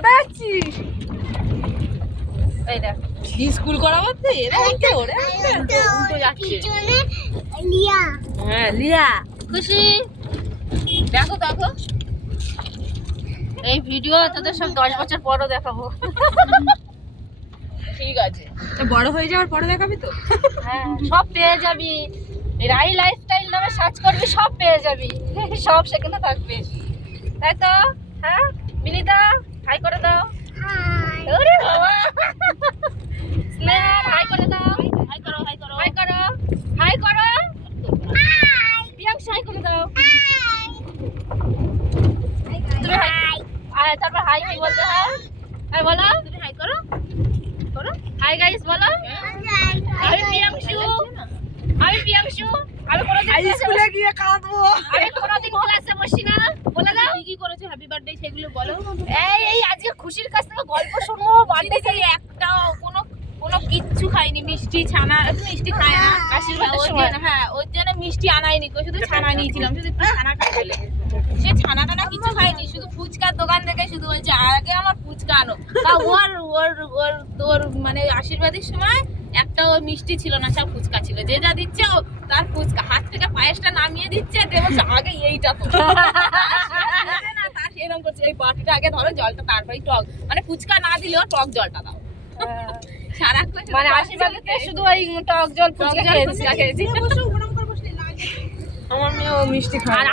কোথায় যাচ্ছিস? এই দেখ স্কুল করাবো তো এরা দেখতে ওরে উল্টো যাচ্ছে। হ্যাঁ লিয়া খুশি দেখো দেখো এই ভিডিও তোদের সব 10 বছর পরও দেখাবো। ঠিক আছে বড় হয়ে যাওয়ার পরে দেখাবি তো? হ্যাঁ সব পেয়ে যাবি, রাই লাইফস্টাইল নামে সার্চ করবি সব পেয়ে যাবি, সব সেখানে থাকবে তাই তো? হ্যাঁ বিনিতা হাই করে দাও। ওরে বাবা স্নেহা হাই করে দাও। হাই করো হাই করো হাই করো হাই করো। প্রিয়াংশ হাই করে দাও। তুমি হাই আর তারপর হাই হাই বলতে হয়। হাই বলো তুমি হাই করো করো হাই গাইস বলো। আমি প্রিয়াংশু আমি প্রিয়াংশু আমি কোনোদিন স্কুলে গিয়ে কাঁদবো। আমি কোনোদিন ক্লাসে বসি না। বলে দাও কি কি করেছো হ্যাপি বার্থডে সেগুলো বলো। এই আজকে খুশির কাছ থেকে গল্প শুনবো। বার্থডে থেকে একটাও কোনো কিচ্ছু খাইনি, মিষ্টি ছানা মিষ্টি খায় না আশীর্বাদের সময়। হ্যাঁ ওর জন্য মিষ্টি আনাইনি, শুধু ছানা নিয়েছিলাম, শুধু একটু ছানা খাই বলে। সে ছানা টানা কিছু খাইনি, শুধু ফুচকার দোকান থেকে শুধু বলছে আগে আমার ফুচকা আনো। তা ওর ওর ওর তোর মানে আশীর্বাদের সময় একটা ওর মিষ্টি ছিল না, সব ফুচকা ছিল। যে যা দিচ্ছে তার ফুচকা হাত থেকে পায়েসটা নামিয়ে দিচ্ছে, বলছে আগে এইটা তো না তার সেরকম করছে। এই বাটিটা আগে ধরো জলটা তারপরে টক, মানে ফুচকা না দিলেও টক জলটা দাও। সারাক্ষণ মানে আশীর্বাদে শুধু ওই টক জল ফুচকা খেয়েছি। আমার মেয়ে ও মিষ্টি খায়।